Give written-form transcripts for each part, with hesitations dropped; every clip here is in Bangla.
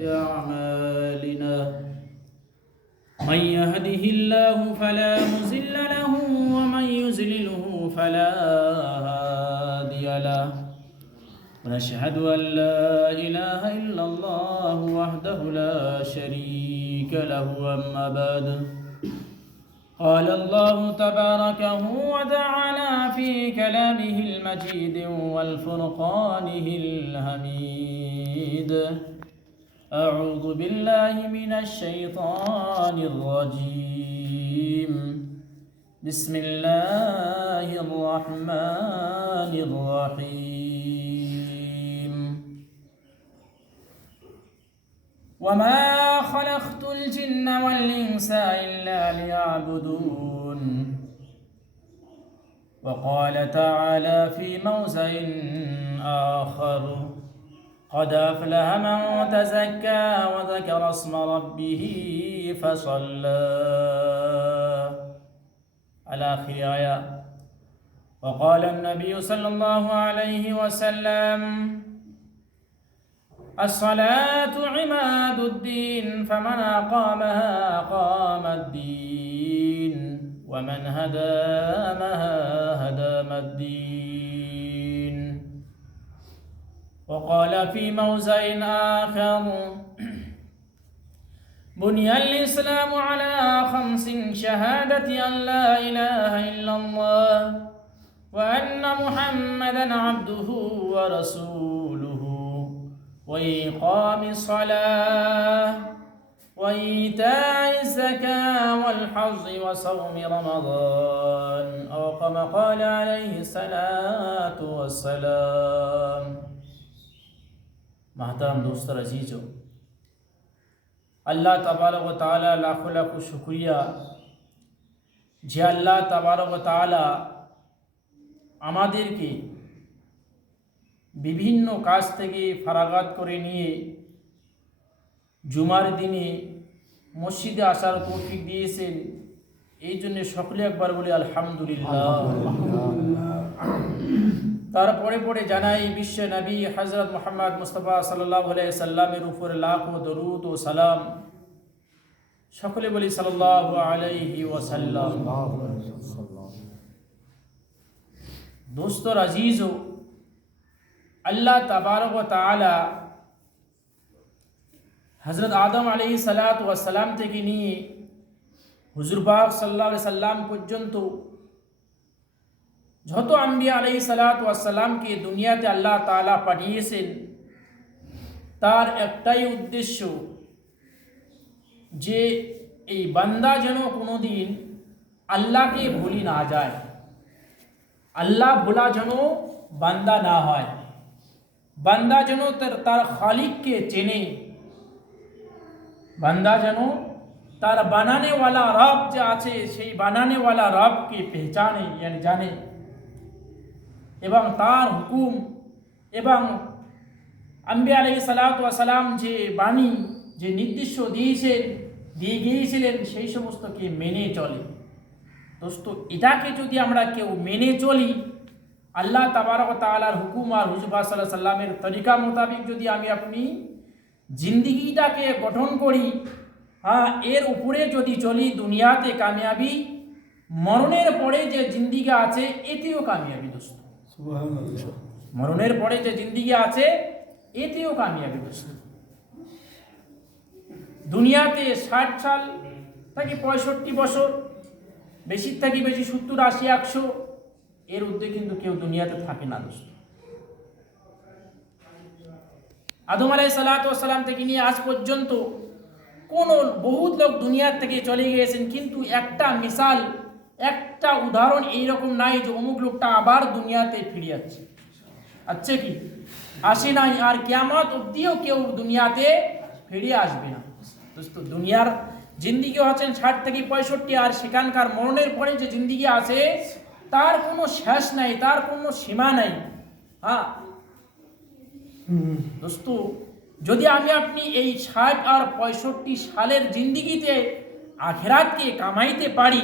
أعمالنا من يهده الله فلا مضل له ومن يضلله فلا هادي له ونشهد أن لا إله إلا الله وحده لا شريك له أما بعد قال الله تبارك وتعالى في كلامه المجيد والفرقانه الحميد أعوذ بالله من الشيطان الرجيم بسم الله الرحمن الرحيم وما خلقت الجن والإنس إلا ليعبدون وقال تعالى في موضع آخر قد أفلح من تزكى وذكر اسم ربه فصلى على آخر آية. وقال النبي صلى الله عليه وسلم الصلاة عماد الدين فمن أقامها أقام الدين ومن هدمها هدم الدين. وقال في موضع آخر بني الإسلام على 5 شهادة أن لا إله إلا الله وأن محمدا عبده ورسوله وإقام الصلاة وإيتاء الزكاة والحج وصوم رمضان أو كما قال عليه الصلاة والسلام. محترم دوستر عزیزو, আল্লাহ তাবারক ওয়া তাআলা লাখো লাখো শুকরিয়া যে আল্লাহ তাবারক ওয়া তাআলা আমাদেরকে বিভিন্ন কাজ থেকে ফারাগাত করে নিয়ে জুমার দিনে মসজিদে আসার তৌফিক দিয়েছেন। এই জন্য সকলে একবার বলি আলহামদুলিল্লাহ। তারপরে পরে জানাই বিশ্ব নবী হযরত মুহাম্মদ মুস্তাফা সাল্লাল্লাহু আলাইহি সাল্লামের উপর লাখো দরুদ ও সালাম। সকলে বলি সাল্লাল্লাহু আলাইহি ওয়াসাল্লাম। দোস্তর আজিজো, আল্লাহ তাবারক ওয়া তাআলা হযরত আদম আলাইহিস সালাতু ওয়াস সালাম থেকে নিয়ে হুজুর পাক সাল্লাল্লাহু আলাইহি সাল্লাম পর্যন্ত যত আম্বিয়া আলাইহিস সালাতু ওয়াস সালামকে দুনিয়াতে আল্লাহ তাআলা পাঠিয়েছেন, তার একটাই উদ্দেশ্য যে এই বান্দা যেন কোনোদিন আল্লাহকে ভুলি না যায়, আল্লাহ ভোলা যেন বান্দা না হয়, বান্দা যেন তার খালিককে চেনে, বান্দা যেন তার বানানেওয়ালা রব যে আছে সেই বানানেওয়ালা রবকে পেহচানে yani জানে, এবং তার হুকুম এবং আম্বিয়া আলাইহিস সালাতু ওয়াস সালাম যে বাণী যে নির্দেশ দিয়ে গিয়েছিলেন সেই সমস্তকে মেনে চলে। দোস্ত, এটাকে যদি আমরা কেউ মেনে চলি, আল্লাহ তাবারক ওয়া তাআলার হুকুম আর হুজুর পাক সাল্লাল্লাহু আলাইহি সাল্লামের তরিকা মোতাবেক যদি আমি আপনি জিন্দেগিটাকে গঠন করি, এর উপরে যদি চলি, দুনিয়াতে কামিয়াবি, মরণের পরে যে জিন্দেগি আছে এতেও কামিয়াবি। দোস্ত, মরণের পরে যে জিন্দেগি আছে এতেও কামিয়াবি। দোস্ত, দুনিয়াতে 60 সাল থেকে 65 বছর, বেশি থেকে বেশি 70, 80, 100 এর ঊর্ধ্বে কিন্তু কেউ দুনিয়াতে থাকে না। দোস্ত, আদম আলাইহিস সালাতু ওয়াস সালাম থেকে নিয়ে আজ পর্যন্ত বহুত লোক দুনিয়া থেকে চলে গিয়েছেন, কিন্তু একটা মিসাল, একটা উদাহরণ এইরকম নাই যে অমুক লোকটা আবার দুনিয়াতে ফিরে যাচ্ছে। আচ্ছা, কি আসে নাই, আর কিয়ামত অবধিও কেউ দুনিয়াতে ফিরে আসবে না। দোস্ত, দুনিয়ার জিন্দেগি হচ্ছেন 60 থেকে 65, আর সেখানকার মরণের পরে যে জিন্দেগি আছে তার কোনো শেষ নাই, তার কোনো সীমা নাই। দোস্ত, যদি আমি আপনি এই 60 আর 65 সালের জিন্দেগিতে আখিরাতকে কামাইতে পারি,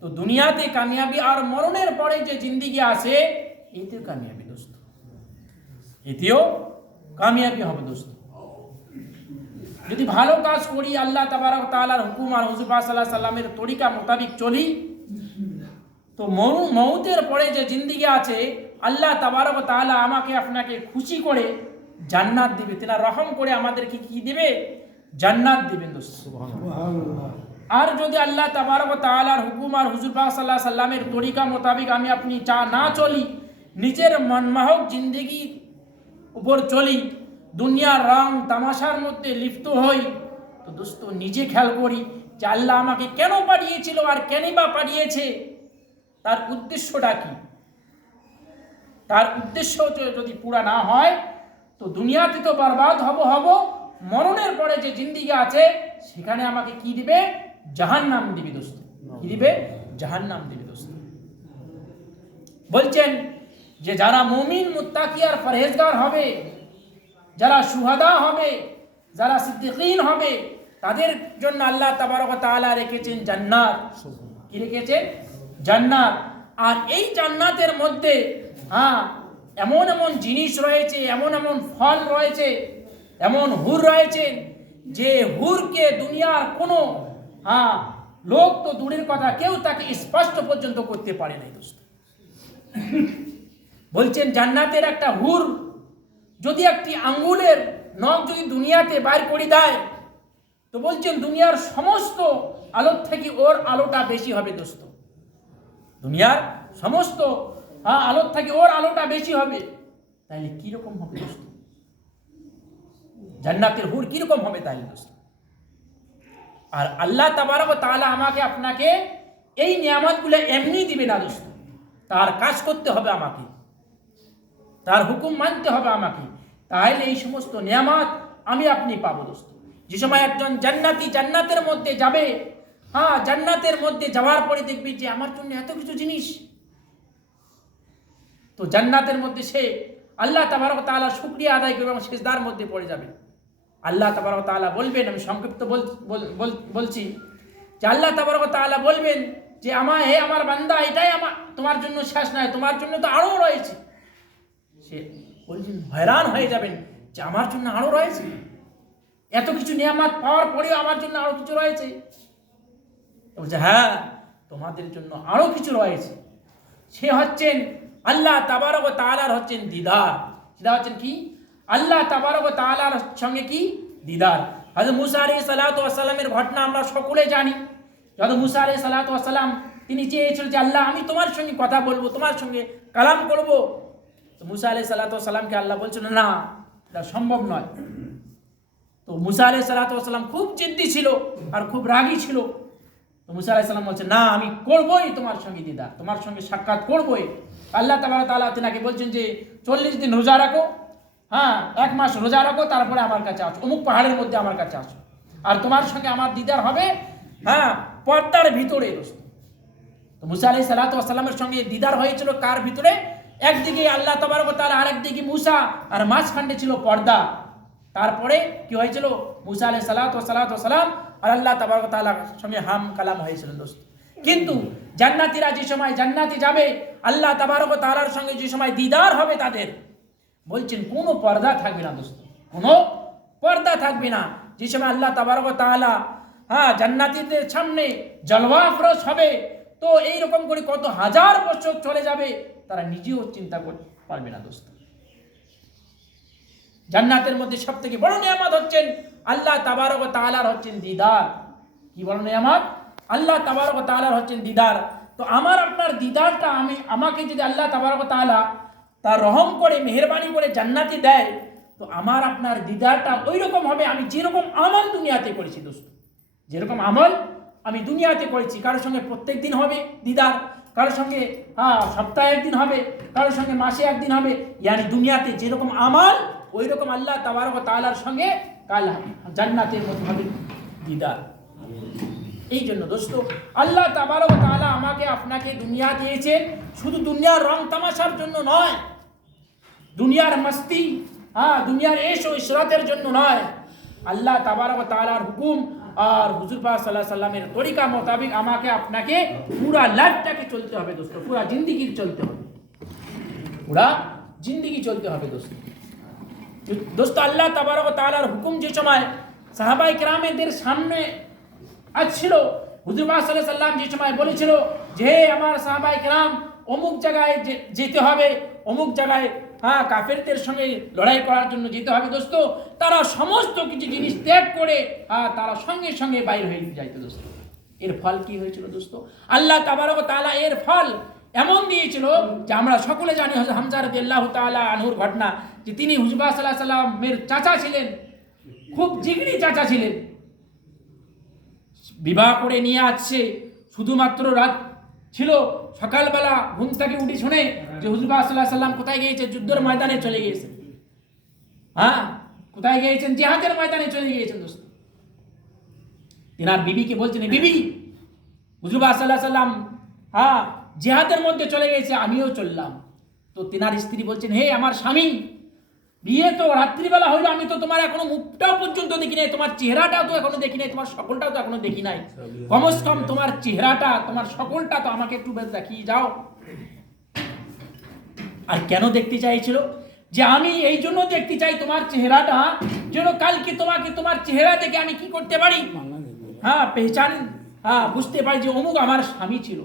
তো দুনিয়াতে কামিয়াবি, আর মরণের পরে যে জিন্দেগি আছে এতেও কামিয়াবি। দোস্ত, এতেও কামিয়াবি হবে। দোস্ত, যদি ভালো কাজ করি, আল্লাহ তাবারক তাআলার হুকুম আর হুজুর পাক সাল্লাল্লাহু আলাইহি সাল্লামের তরিকা মোতাবিক চলি, তো মৌতের পরে যে জিন্দেগি আছে, আল্লাহ তাবারক তাআলা আমাকে আপনাকে খুশি করে জান্নাত দিবে। তিনি রহম করে আমাদেরকে কি দিবে? জান্নাত দিবেন দোস্ত। আর যদি আল্লাহ তাবারক তাআলার হুকুম আর হুজুর পাক সাল্লাল্লাহু আলাইহি সাল্লামের তরিকা মোতাবিক আমি আপনি না চলি, নিজের মনমোহক জিন্দেগি উপর চলি, দুনিয়ার রং তামাশার মধ্যে লিপ্ত হই, তো দোস্ত নিজে খেয়াল করি যে আল্লাহ আমাকে কেন পাঠিয়েছিল আর কেনই বা পাঠিয়েছে, তার উদ্দেশ্যটা কি। তার উদ্দেশ্য যদি পুরা না হয়, তো দুনিয়াতে তো বরবাদ হব, মরণের পরে যে জিন্দেগি আছে সেখানে আমাকে কি দিবে? জাহান্নাম দিবে দোস্ত। কি দিবে? জাহান্নাম দিবে দোস্ত। বলছেন যে যারা মুমিন মুত্তাকি আর পরহেজগার হবে, যারা শুহাদা হবে, যারা সিদ্দিকিন হবে, তাদের জন্য আল্লাহ তাবারক ওয়া তাআলা রেখেছেন জান্নাত। কি রেখেছেন? জান্নাত। আর এই জান্নাতের মধ্যে এমন এমন জিনিস রয়েছে, এমন এমন ফল রয়েছে, এমন হুর রয়েছেন যে হুরকে দুনিয়ার কোনো লোক তো দূরের কথা, কেউ তাকে স্পষ্ট পর্যন্ত করতে পারে নাই দোস্ত। বলছেন জান্নাতের একটা হুর যদি একটি আঙ্গুলের নখ যদি দুনিয়াতে বাইর করে দেয়, তো বলছেন দুনিয়ার সমস্ত আলোর থেকে ওর আলোটা বেশি হবে দোস্ত। দুনিয়ার সমস্ত আলোর থেকে ওর আলোটা বেশি হবে। তাহলে কিরকম হবে দোস্ত? জান্নাতের হুর কিরকম হবে তাহলে দোস্ত? আর আল্লাহ তাবারক ওয়া তাআলা আমাকে আপনাকে এই নিয়ামতগুলো এমনি দিবে না দোস্ত। তার কাজ করতে হবে আমাকে, তার হুকুম মানতে হবে আমাকে, তাহলে এই সমস্ত নিয়ামত আমি আপনি পাবো দোস্ত। যে সময় একজন জান্নাতি জান্নাতের মধ্যে যাবে, জান্নাতের মধ্যে যাওয়ার পরে দেখবি যে আমার জন্য এত কিছু জিনিস, তো জান্নাতের মধ্যে সে আল্লাহ তাবারক ওয়া তাআলার শুকরিয়া আদায় করবে এবং সিজদার মধ্যে পড়ে যাবে। আল্লাহ তাবারক ওয়া তাআলা বলবেন, আমি সংক্ষিপ্ত বলছি, যে আল্লাহ তাবারক ওয়া তাআলা বলবেন যে হে আমার বান্দা, এটাই আমার তোমার জন্য শেষ নয়, তোমার জন্য তো আরও রয়েছে। সে বলছেন, হয়রান হয়ে যাবেন যে আমার জন্য আরও রয়েছে, এত কিছু নিয়ামত পাওয়ার পরেও আমার জন্য আরও কিছু রয়েছে। বলছে হ্যাঁ, তোমাদের জন্য আরও কিছু রয়েছে। সে হচ্ছেন আল্লাহ তাবারক ওয়া তাআলার হচ্ছেন দিদার। সেটা হচ্ছেন কি? আল্লাহ তাবারক ওয়া তাআলার সঙ্গে কি? দিদার। হযরত মুসা আলাইহিস সালাতু ওয়াস সালামের ঘটনা আমরা সকলে জানি। হযরত মুসা আলাইহিস সালাতু ওয়াস সালাম তিনি চেয়েছিলেন যে আল্লাহ আমি তোমার সঙ্গে কথা বলবো, তোমার সঙ্গে কালাম করব। তো মুসা আলাইহিস সালাতু ওয়াস সালামকে আল্লাহ বলছেন না, এটা সম্ভব নয়। তো মুসা আলাইহিস সালাতু ওয়াস সালাম খুব জিদ্দি ছিল আর খুব রাগী ছিল। তো মুসা আলাইহিস সালাম বলছেন না, আমি করবই তোমার সঙ্গে দিদার, তোমার সঙ্গে সাক্ষাৎ করবই। আল্লাহ তাবারক ওয়া তাআলা তিনাকে বলছেন যে 40 দিন রোজা রাখো, 1 মাস রোজা রাখো, তারপরে আমার কাছে আসো, অমুক পাহাড়ের মধ্যে আমার কাছে আসো, আর তোমার সঙ্গে আমার দিদার হবে পর্দার ভিতরে দোস্ত। তো মুসা আলাইহিস সালাতু ওয়াস সালামের সঙ্গে দিদার হয়েছিল কার ভিতরে? একদিকে আল্লাহ তাবারক ওয়া তাআলা, আরেকদিকে মুসা, আর মাঝখানে ছিল পর্দা। তারপরে কি হয়েছিল? মুসা আলাইহিস সালাতু ওয়াস সালাম আর আল্লাহ তাবারক ওয়া তাআলার সঙ্গে হাম কালাম হয়েছিল দোস্ত। কিন্তু জান্নাতীরা যে সময় জান্নাতে যাবে, আল্লাহ তাবারক ওয়া তাআলার সঙ্গে যে সময় দিদার হবে তাদের, বলছেন কোনো পর্দা থাকবে না দোস্ত, কোনো পর্দা থাকবে না। যে সময় আল্লাহ তাবারক ওয়া তাআলা জান্নাতীদের সামনে জলওয়া আফরোজ হবে, তো এইরকম করে কত হাজার বছর চলে যাবে, তারা নিজেও চিন্তা করতে পারবে না দোস্ত। জান্নাতের মধ্যে সবথেকে বড় নিয়ামত হচ্ছেন আল্লাহ তাবারক ওয়া তাআলার হচ্ছেন দিদার। কি বড় নিয়ামত? আল্লাহ তাবারক ওয়া তাআলার হচ্ছেন দিদার। তো আমার আপনার দিদারটা আমাকে যদি আল্লাহ তাবারক ওয়া তাআলা তার রহম করে মেহেরবানি করে জান্নাতি দেয়, তো আমার আপনার দিদারটা ওই রকম হবে আমি যেরকম আমল দুনিয়াতে করেছি দোস্ত। যেরকম আমল আমি দুনিয়াতে করেছি, কারোর সঙ্গে প্রত্যেক দিন হবে দিদার, কারোর সঙ্গে সপ্তাহে একদিন হবে, কারোর সঙ্গে মাসে একদিন হবে। ইয়ানি দুনিয়াতে যেরকম আমল, ওই রকম আল্লাহ তাবারক ওয়া তাআলার সঙ্গে কাল জান্নাতের মধ্যে হবে দিদার। এই জন্য দোস্ত, আল্লাহ তাবারক ওয়া তাআলা আমাকে আপনাকে দুনিয়া দিয়েছেন শুধু দুনিয়ার রং তামাশার জন্য নয়, দুনিয়ার মস্তি, দুনিয়ার এশ ও ইশরাতের জন্য নয়। আল্লাহ তাবারক ওয়া তাআলার হুকুম আর হুজুর পাক সাল্লাল্লাহু আলাইহি সাল্লামের তরিকা মোতাবেক আমাকে আপনাকে পুরা লাইফটাকে চলতে হবে দোস্ত, পুরা জিন্দেগি চলতে হবে, পুরা জিন্দেগি চলতে হবে দোস্ত। দোস্ত আল্লাহ তাবারক ওয়া তাআলার হুকুম যে সময় সাহাবায়ে কেরামদের সামনে আসছিল, হুজুর পাক সাল্লাল্লাহু আলাইহি সাল্লাম যে সময় বলেছিল যে আমার সাহাবায়ে কেরাম অমুক জায়গায় যেতে হবে, অমুক জায়গায় কাফেরদের সঙ্গে লড়াই করার জন্য যেতে হবে দোস্ত, তারা সমস্ত কিছু জিনিস ত্যাগ করে তারা সঙ্গে সঙ্গে বাইর হয়ে যাইতো দোস্ত। এর ফল কি হয়েছিল দোস্ত? আল্লাহ তাবারক ওয়া তাআলা এর ফল এমন দিয়েছিল যে আমরা সকলে জানি হযরত হামজা রাদিয়াল্লাহু তাআলা আনহুর ঘটনা, যে তিনি হুজুর পাক সাল্লাল্লাহু আলাইহি সাল্লামের চাচা ছিলেন, খুব জিগরি চাচা ছিলেন। বিবাহ করে নিয়ে আসছে, শুধুমাত্র রাত ছিল, সকালবেলা ঘুম থেকে উঠে শুনে যে হুজুর পাক সাল্লাল্লাহু আলাইহি সাল্লাম কোথায় গিয়েছে, যুদ্ধের ময়দানে চলে গিয়েছেন। কোথায় গিয়েছেন? জিহাদের ময়দানে চলে গিয়েছেন দোস্ত। তিনার বিবিকে বলছেন, বিবি, হুজুর পাক সাল্লাল্লাহু আলাইহি সাল্লাম জিহাদের মধ্যে চলে গেছে, আমিও চললাম। তো তিনার স্ত্রী বলছেন, হে আমার স্বামী, বিয়ে তো রাত্রিবেলা হইলো, আমি তো তোমার এখনো মুখটাও পর্যন্ত দেখি নাই, তোমার চেহারাটাও তো এখনো দেখি নাই, তোমার সকলটাও তো এখনো দেখি নাই, কমস কম তোমার চেহারাটা, তোমার সকলটা তো আমাকে একটু দেখিয়ে যাও। আর কেন দেখতে চাইছিল? যে আমি এই জন্য দেখতে চাই তোমার চেহারাটা, যেন কালকে তোমাকে তোমার চেহারা দেখে আমি কি করতে পারি, পেহচান, বুঝতে পারি যে অমুক আমার স্বামী ছিল।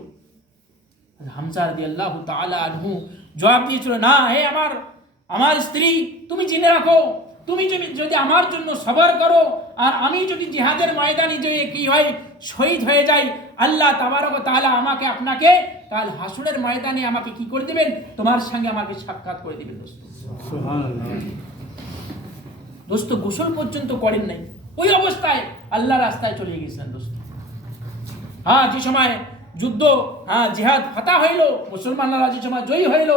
হামজা রাদিয়াল্লাহু তাআলা আনহু জবাব দিয়েছিল, না হে আমার স্ত্রী, তুমি জেনে রাখো, তুমি যদি আমার জন্য সবর করো, আর আমি যদি জিহাদের ময়দানে যে কি হয় শহীদ হয়ে যাই, আল্লাহ তাবারক ওয়া তাআলা আমাকে আপনাকে কাল হাসরের ময়দানে আমাকে কি করে দিবেন, তোমার সঙ্গে আমাকে সাক্ষাৎ করে দিবেন দোস্ত। সুবহানাল্লাহ। দোস্ত গোসল পর্যন্ত করেন নাই, ওই অবস্থায় আল্লাহর রাস্তায় চলে গেছিলেন দোস্ত। যে সময় যুদ্ধ জিহাদ ফাতা হইল, মুসলমানরা যে সময় জয়ী হইল,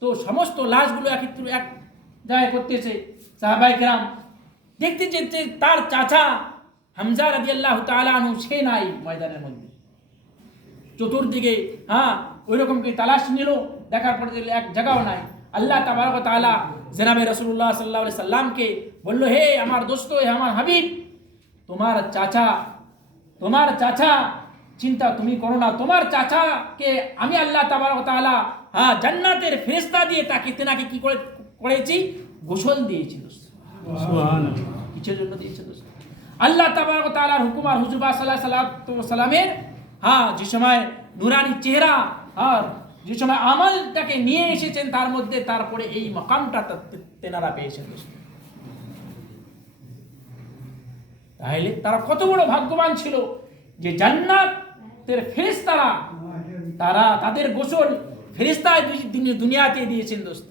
তো সমস্ত লাশগুলো এক জায়গায় করতেছে। সাহাবায়ে কেরাম দেখতে যেতে তার চাচা হামজা রাদিয়াল্লাহু তাআলা আনহু সে নাই ময়দানের মধ্যে। চতুর্দিকে ওই রকম কি তালাশ নিল, দেখার পরে এক জায়গাও নাই। আল্লাহ তাবারক ওয়া তাআলা জনাবে রাসূলুল্লাহ সাল্লাল্লাহু আলাইহি সাল্লামকে বলল, হে আমার দোস্ত, হে আমার হাবিব, তোমার চাচা চিন্তা তুমি করো না, তোমার চাচাকে আমি আল্লাহ তাবারক ওয়া তাআলা জান্নাতের ফেরেশতা দিয়ে তেনাকে কি করেছি, গোসল দিয়েছি দোস্ত। সুবহানাল্লাহ। কিসের জন্য দিয়েছে দোস্ত? আল্লাহ তাবারক ওয়া তাআলার হুকুম আর হুজুর পাক সাল্লাল্লাহু আলাইহি সাল্লামের যে সময় নুরানি চেহারা আর যে সময় আমলটাকে নিয়ে এসেছেন তার মধ্যে, তারপরে এই মাকামটা তেনারা পেয়েছেন দোস্ত। তাহলে তারা কত বড় ভাগ্যবান ছিল যে জান্নাতের ফেরেশতারা তাদের গোসল ফেরেশতায় দুনিয়াতে দিয়েছেন দোস্ত।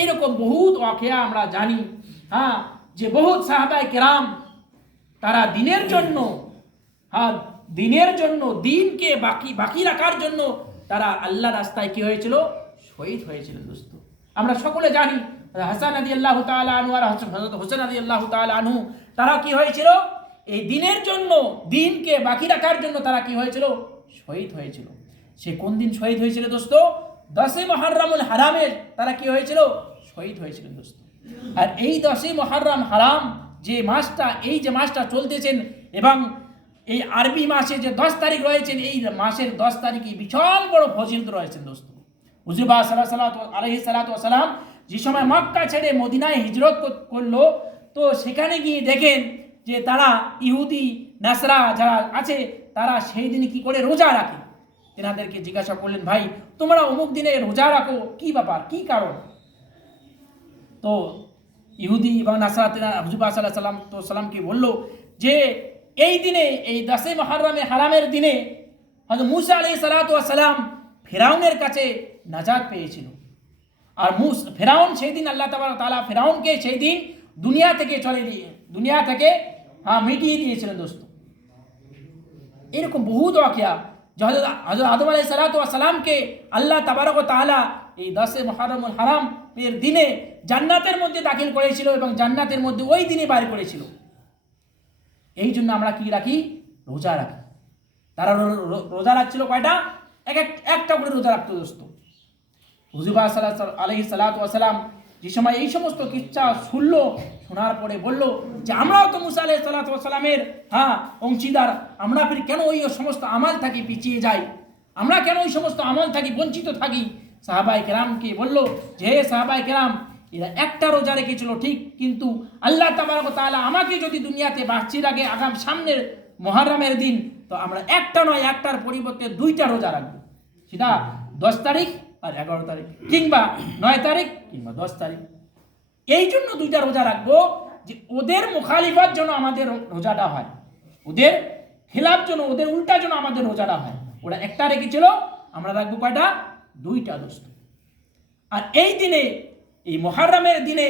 এরকম বহুত ওয়াকিয়া আমরা জানি, যে বহুত সাহাবায়ে কেরাম তারা দিনের জন্য দিনকে বাকি রাখার জন্য তারা আল্লাহ রাস্তায় কি হয়েছিল, শহীদ হয়েছিলেন দোস্ত। আমরা সকলে জানি হাসান রাদিয়াল্লাহু তাআলা আনহু আর হযরত হোসেন রাদিয়াল্লাহু তাআলা আনহু, তারা কি হয়েছিল, এই দিনের জন্য, দিনকে বাকি রাখার জন্য তারা কি হয়েছিল, শহীদ হয়েছিল। সে কোন দিন শহীদ হয়েছিল দোস্ত? 10 মুহররমুল হারামে তারা কি হয়েছিল, শহীদ হয়েছিলেন দোস্ত। আর এই 10 মুহররম হারাম যে মাসটা চলতেছেন, এবং এই আরবি মাসে যে 10 তারিখ রয়েছেন, এই মাসের 10 তারিখে বিশাল বড় ফজিলত রয়েছেন দোস্ত। হুজুর পাক সাল্লাল্লাহু আলাইহি সাল্লাম যে সময় মক্কা ছেড়ে মদিনায় হিজরত করলো, তো সেখানে গিয়ে দেখেন যে তারা ইহুদি নাসরা যারা আছে, তারা সেই দিনে কি করে রোজা রাখে। তেনাদেরকে জিজ্ঞাসা করলেন, ভাই তোমরা অমুক দিনে রোজা রাখো, কি ব্যাপার, কি কারণ? তো ইহুদি এবং নাসরা তেনা হুজুর পাক সাল্লাল্লাহু সাল্লামকে বলল যে এই দিনে, এই 10 মুহররমে হারামের দিনে হযরত মুসা আলাইহিস সালাতু ওয়াস সালাম ফিরাউনের কাছে নাজাত পেয়েছিল। আর ফিরাউন সেই দিন আল্লাহ তাআলা ফিরাউনকে সেই দিন দুনিয়া থেকে মিটিয়ে দিয়েছিলেন দোস্ত। এরকম বহুত ওয়াকিয়া যে হযরত আদম আলাইহিস সালাতু ওয়াস সালামকে আল্লাহ তাবারক ওয়া তাআলা এই 10 মুহররমুল হারাম এর দিনে জান্নাতের মধ্যে দাখিল করেছিল এবং জান্নাতের মধ্যে ওই দিনে বাইর করেছিল। এই জন্য আমরা কি রাখি, রোজা রাখি। তারা রোজা রাখছিল কয়টা, একটা করে রোজা রাখতো দোস্ত। হুজুর পাক আলাইহিস সালাতু ওয়াস সালাম যে সময় এই সমস্ত কিচ্ছা শোনার পরে বলল যে আমরাও তো মুসা আলাইহিস সালাতু ওয়াস সালামের অংশীদার, আমরা ফির কেন ওই সমস্ত আমল থাকি পিছিয়ে যাই, আমরা কেন ওই সমস্ত আমল থাকি বঞ্চিত থাকি। সাহাবায়ে কেরামকে বলল যে হে সাহাবায়ে কেরাম, এরা একটা রোজা রেখেছিল ঠিক, কিন্তু আল্লাহ তাবারক ওয়া তাআলা আমাকে যদি দুনিয়াতে বাঁচিয়ে রাখে আগাম সামনের মুহররমের দিন, তো আমরা একটা নয়, একটার পরিবর্তে 2টা রোজা রাখবো। সেটা 10 তারিখ আর 11 তারিখ, কিংবা 9 তারিখ কিংবা 10 তারিখ। এই জন্য 2টা রোজা রাখবো যে ওদের মুখালিফাত যেন আমাদের রোজাটা হয়, ওদের খেলাফ যেন, ওদের উল্টা যেন আমাদের রোজাটা হয়। ওরা একটা রেখেছিল, আমরা রাখবো কয়টা? 2টা দোস্ত। আর এই দিনে, এই মুহররমের দিনে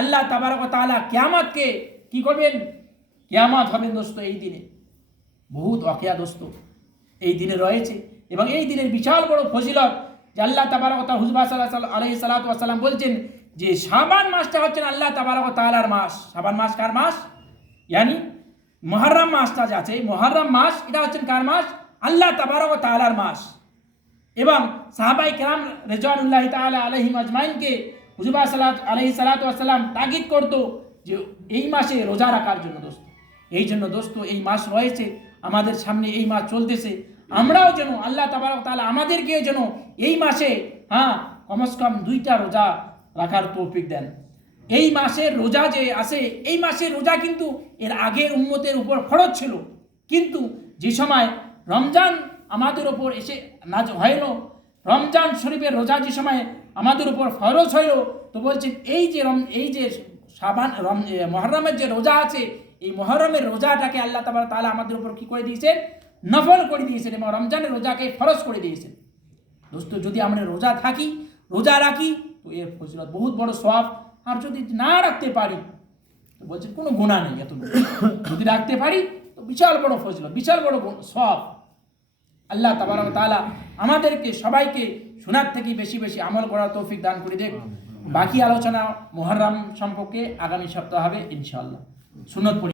আল্লাহ তাবারক ওয়া তাআলা কিয়ামতকে কি করবেন? কিয়ামত হবে দোস্ত এই দিনে। বহুত ওয়াকিয়া দোস্ত এই দিনে রয়েছে, এবং এই দিনের বিশাল বড় ফজিলত যে আল্লাহ তাবারক ওয়া তাআলা হুজুর সাল্লাল্লাহু আলাইহি সাল্লাতু ওয়া সাল্লাম বলছেন যে শাবান মাসটা হচ্ছে আল্লাহ তাবারক ওয়া তাআলার মাস। শাবান মাস কার মাস? ইয়ানি মুহররম মাসটা যে আছে, মুহররম মাস, এটা হচ্ছে কার মাস? আল্লাহ তাবারক ওয়া তাআলার মাস। এবং সাহাবায়ে কেরাম রিজওয়ানুল্লাহি তাআলা আলাইহিম আজমাইনকে হুজুর আলাইহিস সালাতু ওয়াস সালাম তাগিদ করতো যে এই মাসে রোজা রাখার জন্য দোস্ত। এই জন্য দোস্ত এই মাস রয়েছে আমাদের সামনে, এই মাস চলতেছে, আমরাও যেন আল্লাহ তাবারক ওয়া তাআলা আমাদেরকে যেন এই মাসে কমসে কম 2টা রোজা রাখার তৌফিক দেন। এই মাসের রোজা যে আছে, এই মাসের রোজা কিন্তু এর আগের উম্মতের উপর ফরজ ছিল, কিন্তু যে সময় রমজান আমাদের উপর এসে নাযিল হইল, রমজান শরীফের রোজা যে সময় আমাদের উপর ফরজ হইল, তো বলছে এই যে শাবান মুহররমের যে রোজা আছে, এই মুহররমের রোজাটাকে আল্লাহ তাবারক ওয়া তাআলা আমাদের উপর কি করে দিয়েছেন? নফল করে দিয়েছেন, এবং রমজানের রোজাকে ফরজ করে দিয়েছেন। দোস্ত যদি আমরা রোজা থাকি, রোজা রাখি, তো এর ফজিলত বহুত বড় সওয়াব। আর যদি না রাখতে পারি তো বলছে কোনো গুনাহ নেই, এত যদি রাখতে পারি তো বিশাল বড় ফজিলত, বিশাল বড় সওয়াব। আল্লাহ তাবারক ওয়া তাআলা আমাদেরকে সবাইকে শোনার থেকে বেশি বেশি আমল করার তৌফিক দান করে দেখ। বাকি আলোচনা মুহররম সম্পর্কে আগামী সপ্তাহে হবে ইনশাআল্লাহ। সুন্নত